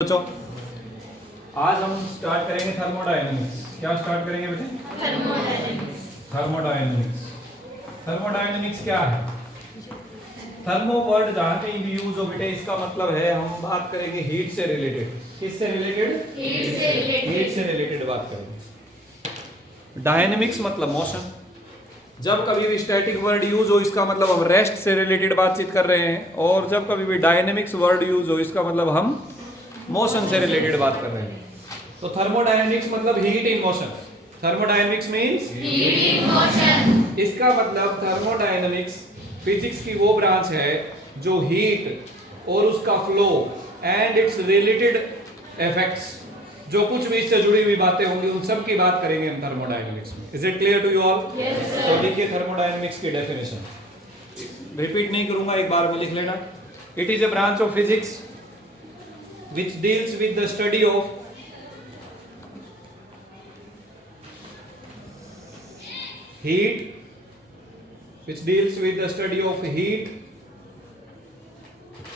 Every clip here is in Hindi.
बच्चों आज हम स्टार्ट करेंगे थर्मोडायनेमिक्स। क्या स्टार्ट करेंगे बेटे? थर्मोडायनेमिक्स। थर्मोडायनेमिक्स क्या है? थर्मो वर्ड जहां कहीं भी यूज हो बेटे, इसका मतलब है हम बात करेंगे हीट से रिलेटेड। किससे रिलेटेड? हीट से रिलेटेड बात करेंगे। डायनेमिक्स मतलब मोशन। जब कभी भी स्टैटिक वर्ड यूज हो इसका मतलब हम रेस्ट से रिलेटेड बातचीत कर रहे हैं, और जब कभी भी डायनेमिक्स वर्ड यूज हो इसका मतलब हम मोशन से रिलेटेड बात कर रहे हैं। तो थर्मोडायनेमिक्स मतलब heat in motion. Thermodynamics means heat in motion. इसका मतलब थर्मोडायनेमिक्स फिजिक्स की वो ब्रांच है जो हीट और उसका flow and it's related effects, जो कुछ भी इससे जुड़ी हुई बातें होंगी उन सब की बात करेंगे हम थर्मोडायनेमिक्स में। Is it clear to you all? तो देखिए थर्मोडायनेमिक्स की डेफिनेशन रिपीट नहीं करूंगा, एक बार में लिख लेना। It is a branch of physics which deals with the study of heat, which deals with the study of heat,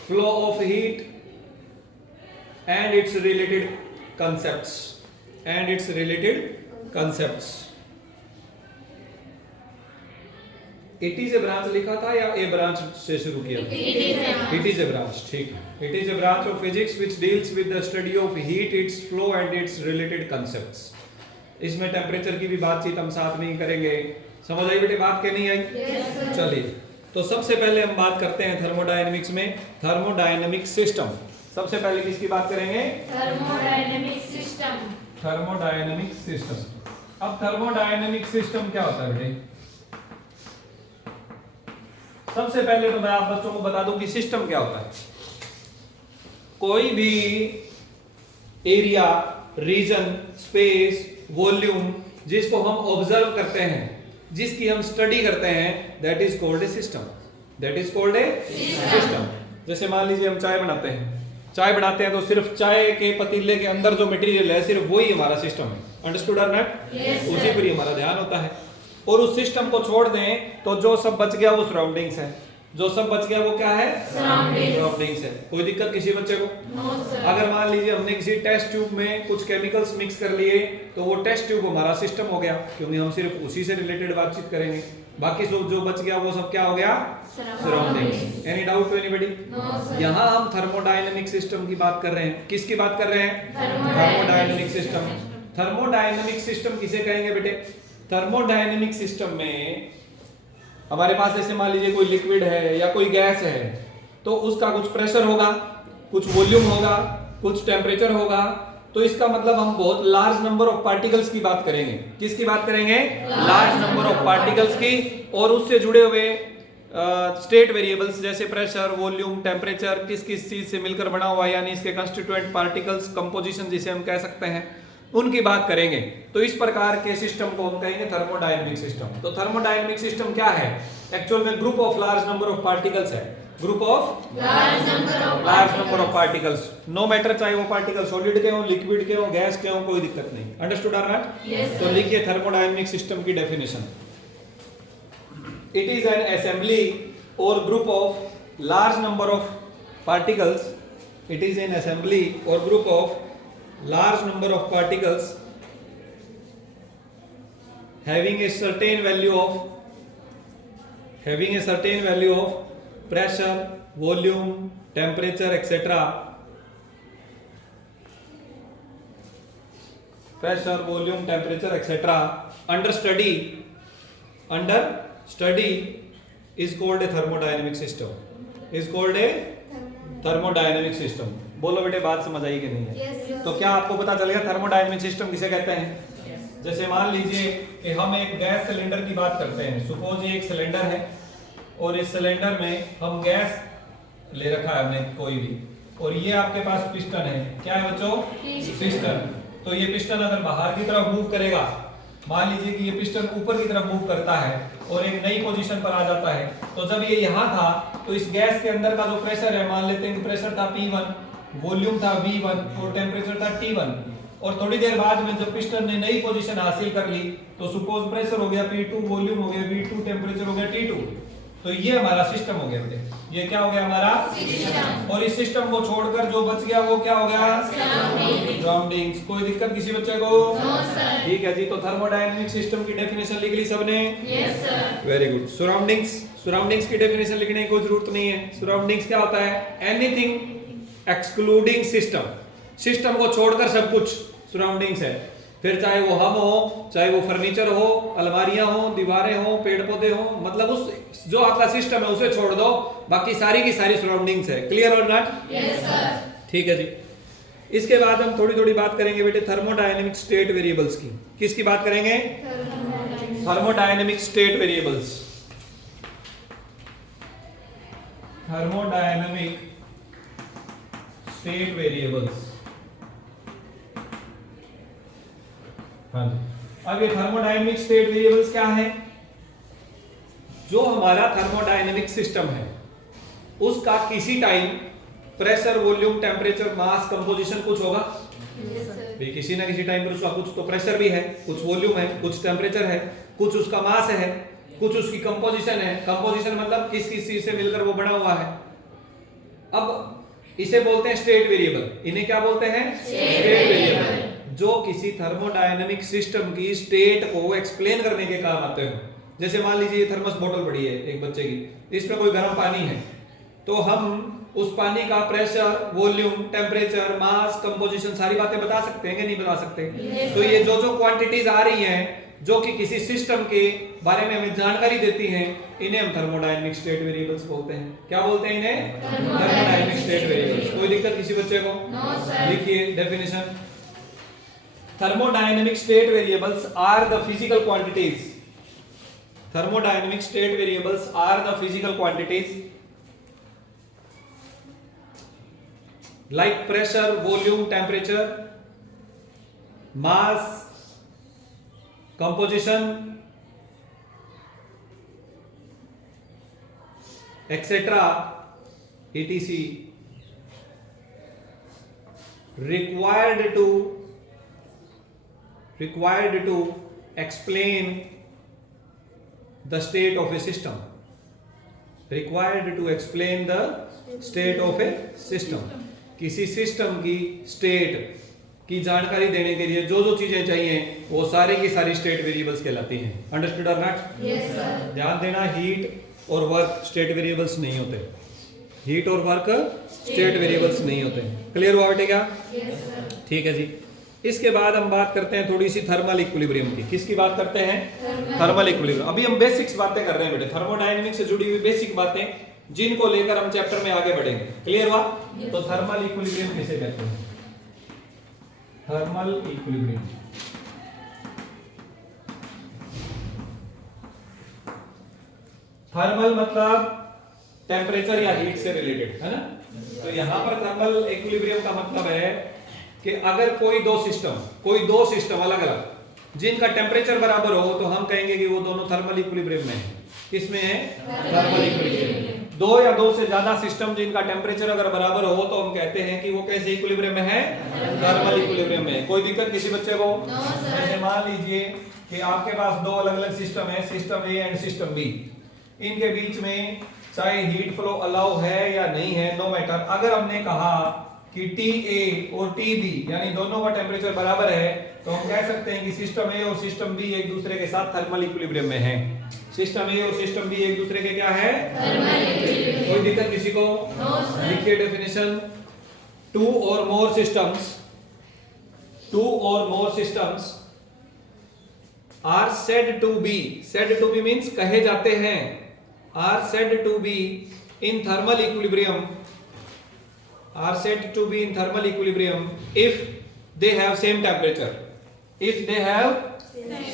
flow of heat and its related concepts, and its related concepts. It is a branch लिखा था या ए ब्रांच से शुरू किया? इट इज ए ब्रांच, ठीक है। It is a branch of physics which deals with the study of heat, it's flow and it's related concepts. इसमें टेम्परेचर की भी बातचीत हम साथ में ही करेंगे। समझ आई बेटे बात? के नहीं आई? चलिए, तो सबसे पहले हम बात करते हैं थर्मोडायनेमिक्स में थर्मोडायनेमिक सिस्टम। सबसे पहले किसकी बात करेंगे? Thermodynamic system. Thermodynamic system. अब थर्मोडायनेमिक सिस्टम क्या होता है बेटे? सबसे पहले तो मैं आप बच्चों को बता दूं कि सिस्टम क्या होता है। कोई भी एरिया, रीजन, स्पेस, वॉल्यूम जिसको हम ऑब्जर्व करते हैं, जिसकी हम स्टडी करते हैं, that is called a system. That is called a system. जैसे मान लीजिए हम चाय बनाते हैं तो सिर्फ चाय के पतीले के अंदर जो मटेरियल है सिर्फ वही हमारा सिस्टम है। अंडरस्टूड और नॉट? उसी पर ही हमारा ध्यान होता है। और उस सिस्टम को छोड़ दें तो जो सब बच गया वो सराउंडिंग्स है। जो सब बच गया वो क्या है? सराउंडिंग्स है। कोई दिक्कत किसी बच्चे को? अगर मान लीजिए हमने किसी टेस्ट ट्यूब में कुछ केमिकल्स मिक्स कर लिए तो वो टेस्ट ट्यूब हमारा सिस्टम हो गया, क्योंकि हम सिर्फ उसी से रिलेटेड बातचीत करेंगे। बाकी सब जो बच गया वो सब क्या हो गया? Surroundings. Any doubt to anybody? यहाँ हम थर्मोडायनेमिक सिस्टम की बात कर रहे हैं। किसकी बात कर रहे हैं? Thermodynamic system. थर्मोडायनेमिक सिस्टम किसे कहेंगे बेटे? थर्मोडायनेमिक सिस्टम में हमारे पास ऐसे मान लीजिए कोई लिक्विड है या कोई गैस है, तो उसका कुछ प्रेशर होगा, कुछ वॉल्यूम होगा, कुछ टेम्परेचर होगा। तो इसका मतलब हम बहुत लार्ज नंबर ऑफ पार्टिकल्स की बात करेंगे। किसकी बात करेंगे? लार्ज नंबर ऑफ पार्टिकल्स की, और उससे जुड़े हुए स्टेट वेरिएबल्स जैसे प्रेशर, वॉल्यूम, टेम्परेचर किस किस चीज से मिलकर बना हुआ है, यानी इसके कंस्टिट्यूएंट पार्टिकल्स, कंपोजिशन जिसे हम कह सकते हैं, उनकी बात करेंगे। तो इस प्रकार के सिस्टम को हम कहेंगे थर्मोडायनेमिक सिस्टम। तो थर्मोडायनेमिक सिस्टम क्या है? एक्चुअल में group of large number of particles है। Group of large number of particles, no matter चाहे वो पार्टिकल सॉलिड के हो, लिक्विड के हो, गैस के हो, कोई दिक्कत नहीं। अंडरस्टूड और नॉट? तो लिखिए थर्मोडायनेमिक सिस्टम की definition. It is an assembly or group of large number of particles. It is an assembly or group of large number of particles having a certain value of pressure, volume, temperature, etc. pressure, volume, temperature, etc. under study is called a thermodynamic system. Is called a thermodynamic system. बोलो बेटे बात समझ आई कि नहीं है? तो क्या आपको पता चल गया थर्मोडायनेमिक सिस्टम किसे कहते हैं? जैसे मान लीजिए कि हम एक गैस सिलेंडर की बात करते हैं। सपोज ये एक सिलेंडर है और इस सिलेंडर में हम गैस ले रखा है हमने कोई भी, और ये आपके पास पिस्टन है। क्या है बच्चों? पिस्टन। तो ये पिस्टन अगर बाहर की तरफ मूव करेगा, मान लीजिए कि ये पिस्टन ऊपर की तरफ मूव करता है और एक नई पोजीशन पर आ जाता है, तो जब ये यहाँ था तो इस गैस के अंदर का जो प्रेशर है, मान लेते हैं कि प्रेशर था P1, वॉल्यूम था V1 और टेम्परेचर था T1, और थोड़ी देर बाद में जब पिस्टन ने नई पोजीशन हासिल कर ली तो सपोज प्रेशर हो गया P2, वॉल्यूम हो गया V2, टेम्परेचर हो गया T2। तो ये हमारा सिस्टम हो गया बेटे, ये क्या हो गया हमारा सिस्टम। और इस सिस्टम को छोड़कर जो बच गया वो क्या हो गया सराउंडिंग्स। कोई दिक्कत किसी बच्चे को? No sir. ठीक है जी, तो थर्मोडायनेमिक सिस्टम की डेफिनेशन लिख ली सबने? Yes sir. Very good. Surroundings, surroundings की डेफिनेशन लिखने की कोई जरूरत नहीं है। सराउंडिंग्स क्या होता है? एनीथिंग एक्सक्लूडिंग सिस्टम, सिस्टम को छोड़कर सब कुछ सराउंडिंग्स है। फिर चाहे वो हम हो, चाहे वो फर्नीचर हो, अलमारियां हो, दीवारें हो, पेड़ पौधे हो, मतलब उस जो आपका सिस्टम है उसे छोड़ दो, बाकी सारी की सारी सराउंडिंग्स है। क्लियर और नॉट? Yes sir. ठीक है जी। इसके बाद हम थोड़ी थोड़ी बात करेंगे बेटे थर्मोडायनेमिक स्टेट वेरिएबल्स की। किसकी बात करेंगे? Thermodynamic state variables. Thermodynamic state variables. हाँ जी। अब ये थर्मोडायनेमिक स्टेट वेरिएबल्स क्या है? जो हमारा थर्मोडायनेमिक सिस्टम है उसका किसी टाइम प्रेशर, वॉल्यूम, टेम्परेचर, मास, कंपोजिशन कुछ होगा। Yes sir. भाई किसी ना किसी टाइम पर उसका कुछ तो प्रेशर भी है, कुछ वॉल्यूम है, कुछ टेम्परेचर है, कुछ उसका मास है, कुछ उसकी कंपोजिशन है। कंपोजिशन मतलब किस किस चीज से मिलकर वो बना हुआ है। अब इसे बोलते हैं स्टेट वेरिएबल। इन्हें क्या बोलते हैं? State variable. जो किसी थर्मोडायनेमिक सिस्टम की स्टेट को एक्सप्लेन करने के काम आते हो। जैसे मान लीजिए ये थर्मस बोतल पड़ी है एक बच्चे की, इसमें कोई गर्म पानी है, तो हम उस पानी का प्रेशर, वॉल्यूम, टेम्परेचर, मास, कंपोजिशन सारी बातें बता सकते हैं कि नहीं बता सकते? Yes, तो ये जो क्वांटिटीज आ रही हैं जो कि किसी सिस्टम के बारे में हमें जानकारी देती हैं, इन्हें हम थर्मोडायनेमिक स्टेट वेरिएबल्स बोलते हैं। क्या बोलते हैं इन्हें? Thermodynamic state variables. कोई दिक्कत किसी बच्चे को? No sir. लिखिए definition. Thermodynamic state variables are the physical quantities. Thermodynamic state variables are the physical quantities like pressure, volume, temperature, mass, composition, etc. etc. required to explain the state of a system. Required to explain the state of a system. किसी सिस्टम की स्टेट की जानकारी देने के लिए जो जो चीजें चाहिए वो सारे की सारी स्टेट वेरिएबल्स कहलाती हैं। अंडरस्टूड और नॉट? Yes sir. ध्यान देना, हीट और वर्क स्टेट वेरिएबल्स नहीं होते। हीट और वर्क स्टेट वेरिएबल्स नहीं होते। क्लियर हुआ बेटे क्या? Yes sir. ठीक है जी। इसके बाद हम बात करते हैं थोड़ी सी थर्मल इक्विलिब्रियम की। किसकी बात करते हैं? Thermal equilibrium. अभी हम बेसिक्स बातें कर रहे हैं बेटे, थर्मोडायनेमिक्स से जुड़ी हुई बेसिक बातें जिनको लेकर हम चैप्टर में आगे बढ़ेंगे। क्लियर हुआ? तो थर्मल इक्विलिब्रियम किसे कहते हैं? Thermal equilibrium. थर्मल मतलब टेम्परेचर या हीट से रिलेटेड है ना। तो यहां पर थर्मल इक्विलिब्रियम का मतलब है कि अगर कोई दो सिस्टम अलग अलग जिनका टेम्परेचर बराबर हो तो हम कहेंगे कि वो दोनों थर्मल इक्विलिब्रियम में है। किसमें है? Thermal equilibrium. दो या दो से ज्यादा सिस्टम जिनका टेम्परेचर अगर बराबर हो तो हम कहते हैं कि वो कैसे इक्विलिब्रियम में है? थर्मल इक्विलिब्रियम में। कोई दिक्कत किसी बच्चे को? जैसे मान लीजिए कि आपके पास दो अलग अलग सिस्टम है, system A and system B. इनके बीच में चाहे हीट फ्लो अलाउ है या नहीं है, नो मैटर। अगर हमने कहा कि TA और TB यानी दोनों का टेम्परेचर बराबर है तो हम कह सकते हैं कि सिस्टम ए और सिस्टम बी एक दूसरे के साथ थर्मल इक्विलिब्रियम में है। सिस्टम ए और सिस्टम बी एक दूसरे के क्या है? Thermal equilibrium. कोई दिक्कत किसी को? No sir. लिखिए definition. Two or more systems are said to be means कहे जाते हैं, are said to be in thermal equilibrium, are said to be in thermal equilibrium if they have same temperature. If they have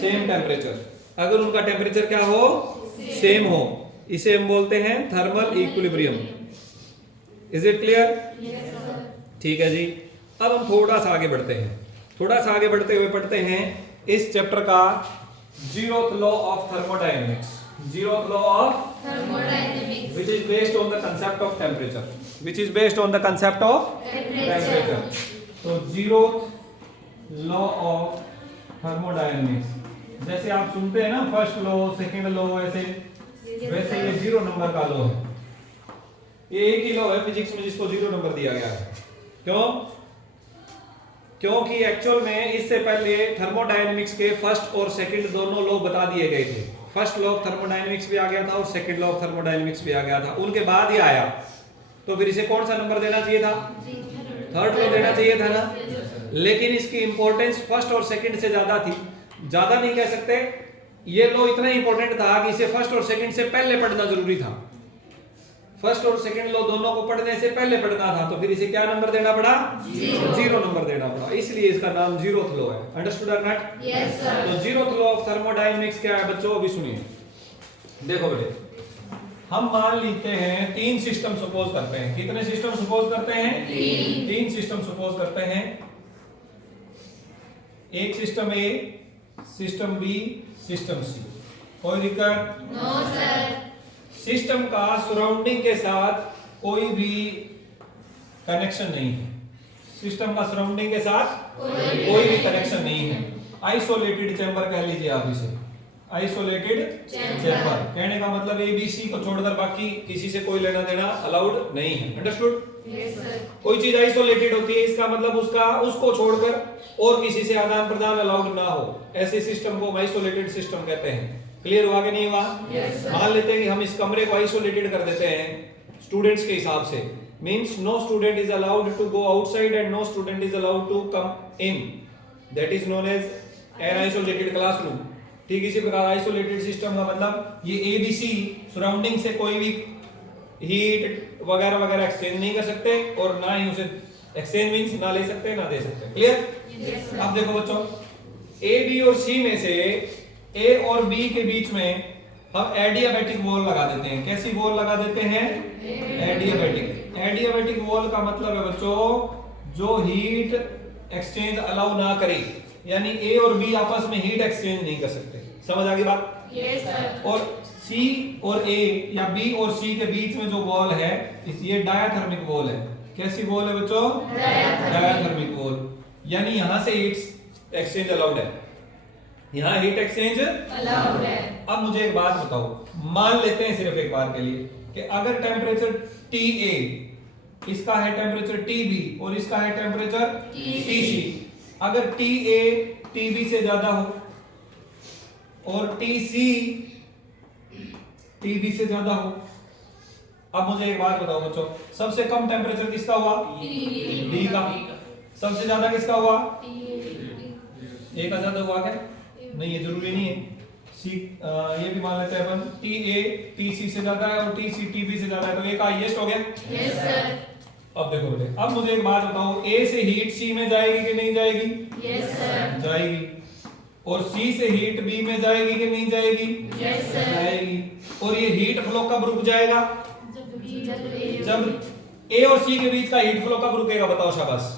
same temperature, अगर उनका टेम्परेचर क्या हो? सेम हो, इसे हम बोलते हैं thermal equilibrium. Is it clear? Yes sir. ठीक है जी। अब हम थोड़ा सा आगे बढ़ते हैं। थोड़ा सा आगे बढ़ते हुए पढ़ते हैं इस चैप्टर का zeroth law of thermodynamics. Zeroth law of thermodynamics which is based on the concept of temperature, which is based on the concept of temperature. तो zeroth law of thermodynamics, जैसे आप सुनते हैं ना फर्स्ट लॉ, सेकंड लॉ, ऐसे वैसे ये 0 नंबर का लॉ है, ये एक ही लॉ है फिजिक्स में जिसको 0 नंबर दिया गया है। क्यों? क्योंकि एक्चुअल में इससे पहले थर्मोडायनेमिक्स के फर्स्ट और सेकंड दोनों लॉ बता दिए गए थे। फर्स्ट लॉ ऑफ थर्मोडायनेमिक्स भी आ गया था और सेकंड लॉ ऑफ थर्मोडायनेमिक्स भी आ गया था, उनके बाद ही आया। तो फिर इसे कौन सा नंबर देना चाहिए था? थर्ड लॉ देना चाहिए था ना। लेकिन इसकी इंपॉर्टेंस फर्स्ट और सेकंड से ज्यादा थी। ज्यादा नहीं कह सकते, ये लॉ इतना इंपॉर्टेंट था कि इसे फर्स्ट और सेकंड से पहले पढ़ना जरूरी था। फर्स्ट और सेकंड लॉ दोनों को पढ़ने से पहले पढ़ना था, तो फिर इसे क्या नंबर देना पड़ा? 0 नंबर देना पड़ा, इसलिए इसका नाम 0th लॉ है। अंडरस्टूड और नॉट? Yes sir. तो 0th लॉ ऑफ थर्मोडायनेमिक्स क्या है बच्चों? अभी सुनिए, देखो बेटे, हम मान लेते हैं 3 सिस्टम सपोज करते हैं। कितने सिस्टम सपोज करते हैं? 3 सिस्टम सपोज करते हैं। एक system A, system B, system C. कोई दिक्कत? No sir. सिस्टम का सराउंडिंग के साथ कोई भी कनेक्शन नहीं है। सिस्टम का सराउंडिंग के साथ कोई भी कनेक्शन नहीं है। आइसोलेटेड चैम्बर कह लीजिए आप इसे, आइसोलेटेड चैम्बर। कहने का मतलब ए बी सी को छोड़कर बाकी किसी से कोई लेना देना अलाउड नहीं है। अंडरस्टूड? Yes sir. कोई चीज आइसोलेटेड होती है, इसका मतलब उसको छोड़कर और किसी से आदान प्रदान अलाउड ना हो। ऐसे सिस्टम को आइसोलेटेड सिस्टम कहते हैं। क्लियर हुआ कि नहीं हुआ? Yes, मान लेते हैं कि हम इस कमरे को आइसोलेटेड कर देते हैं स्टूडेंट्स के हिसाब से। Means no student is allowed to go outside and no student is allowed to come in. That is known as an isolated classroom. ठीक इसी प्रकार आइसोलेटेड सिस्टम का मतलब ये एबीसी सराउंडिंग से कोई भी हीट वगैरह वगैरह एक्सचेंज नहीं कर सकते, और ना ही उसे एक्सचेंज मींस ना ले सकते ना दे सकते। क्लियर? Yes, sir. अब देखो बच्चों, ए बी और सी में से ए और बी के बीच में हम एडियाबैटिक वॉल लगा देते हैं। कैसी वॉल लगा देते हैं? एडियाबैटिक। एडियाबैटिक वॉल का मतलब है बच्चों जो हीट एक्सचेंज अलाउ ना करे, यानी ए और बी आपस में हीट एक्सचेंज नहीं कर सकते। समझ आ गई बात? Yes sir. और सी और ए या बी और सी के बीच में जो वॉल है ये डायाथर्मिक वॉल है। कैसी वॉल है बच्चों? Diathermic wall. यानी यहां से हीट एक्सचेंज अलाउड है, यहां हीट एक्सचेंज अलाउड है। अब मुझे एक बात बताओ, मान लेते हैं सिर्फ एक बार के लिए कि अगर टेम्परेचर टी ए, इसका है टेम्परेचर टी बी और इसका है टेम्परेचर टी सी। अगर टी ए टी बी से ज्यादा हो और टी सी टी बी से ज्यादा हो, अब मुझे एक बात बताओ बच्चों, सबसे कम टेम्परेचर किसका हुआ? बी का। सबसे ज्यादा किसका हुआ? ए का ज्यादा हुआ क्या? नहीं, ये जरूरी नहीं है। सी ये भी मान लेते हैं अपन, टी ए टी सी से ज्यादा है और टी सी टी बी से ज्यादा है, तो ए का हाईएस्ट हो गया। Yes sir. अब देखो बेटे, अब मुझे एक बात बताओ, ए से हीट सी में जाएगी कि नहीं जाएगी? Yes sir. जाएगी। और सी से हीट बी में जाएगी कि नहीं जाएगी? Yes sir. जाएगी। और ये हीट फ्लो कब रुक जाएगा? जब ए और सी के बीच का हीट फ्लो कब रुकेगा? बताओ शाबाश।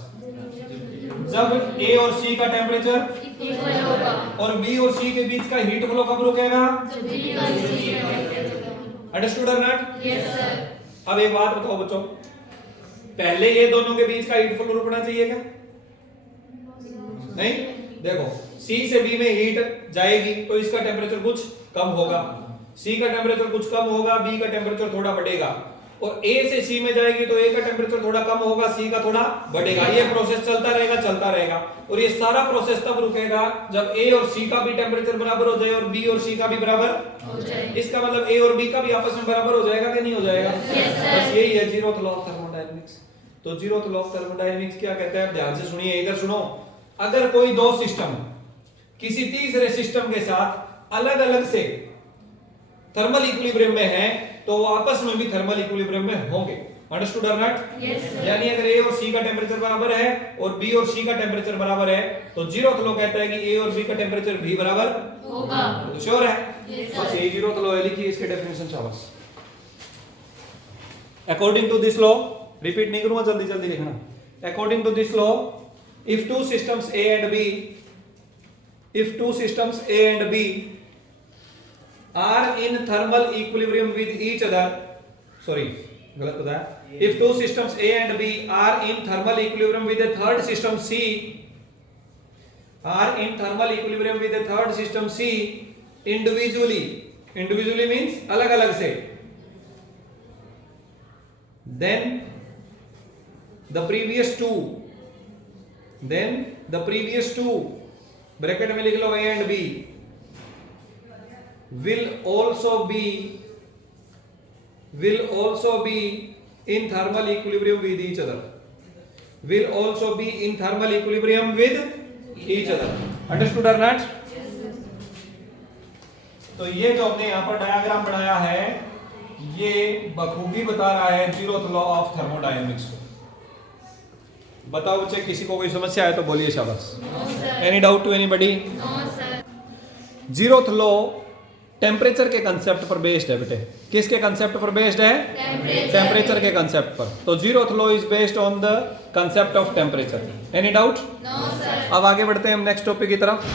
जब ए और सी का टेम्परेचर इक्वल होगा। और बी और सी के बीच का हीट फ्लो कब रुकेगा? अंडरस्टूड और नॉट? Yes sir. अब एक बात बताओ बच्चों, पहले ये दोनों के बीच का हीट फ्लो रुकना चाहिए क्या? नहीं। देखो, सी से बी में हीट जाएगी तो इसका टेम्परेचर कुछ कम होगा, सी का टेम्परेचर कुछ कम होगा, बी का टेम्परेचर थोड़ा बढ़ेगा। और ए से सी में जाएगी तो ए का टेम्परेचर थोड़ा कम होगा, सी का थोड़ा बढ़ेगा। ये प्रोसेस चलता रहेगा। और ये सारा प्रोसेस तब रुकेगा जब ए और सी का भी टेम्परेचर बराबर हो जाए और बी और सी का भी बराबर हो जाए। इसका मतलब ए और बी का भी आपस में बराबर हो जाएगा कि नहीं हो जाएगा? Yes, sir. बस यही है जीरोथ लॉ ऑफ थर्मोडायनेमिक्स। तो जीरोथ लॉ ऑफ थर्मोडायनेमिक्स क्या कहता है? ध्यान से सुनिए, इधर सुनो। अगर कोई दो सिस्टम किसी तीसरे सिस्टम के साथ अलग अलग से थर्मल इक्विलिब्रियम में है तो वो आपस में भी थर्मल इक्विलिब्रियम में होंगे। अंडरस्टूड और नॉट? Yes sir. यानी अगर ए और सी का टेम्परेचर बराबर है और बी और सी का टेम्परेचर बराबर है तो जीरोथ लॉ कहता है कि ए और बी का टेम्परेचर भी बराबर होगा। तो श्योर है? Yes, sir. बस यही जीरोथ लॉ है, लिखिए इसके डेफिनेशन शाबाश। According to this law, repeat नहीं करूंगा, जल्दी जल्दी लिखना। According to this law, if two systems A and B, if two systems A and B are in thermal equilibrium with each other, sorry गलत बताया, if two systems A and B are in thermal equilibrium with a third system C, are in thermal equilibrium with a third system C individually, individually means अलग अलग से. Then the previous two. Then the previous two. Bracket में लिख लो A and B. Will also be in thermal equilibrium with each other. Will also be in thermal equilibrium with each other. Understood or not? तो ये जो हमने यहाँ पर डायग्राम बनाया है ये बखूबी बता रहा है जीरोथ लॉ ऑफ थर्मोडायनेमिक्स को. बताओ बच्चे, किसी को कोई समस्या है तो बोलिए शाबाश. No, sir. Any doubt to anybody? No, sir. Zeroth law temperature के कंसेप्ट पर बेस्ड है बेटे. किसके कंसेप्ट पर बेस्ड है? टेम्परेचर के कंसेप्ट पर. तो zeroth law is based on the concept of temperature. Any doubt? No, sir. अब आगे बढ़ते हैं हम नेक्स्ट टॉपिक की तरफ.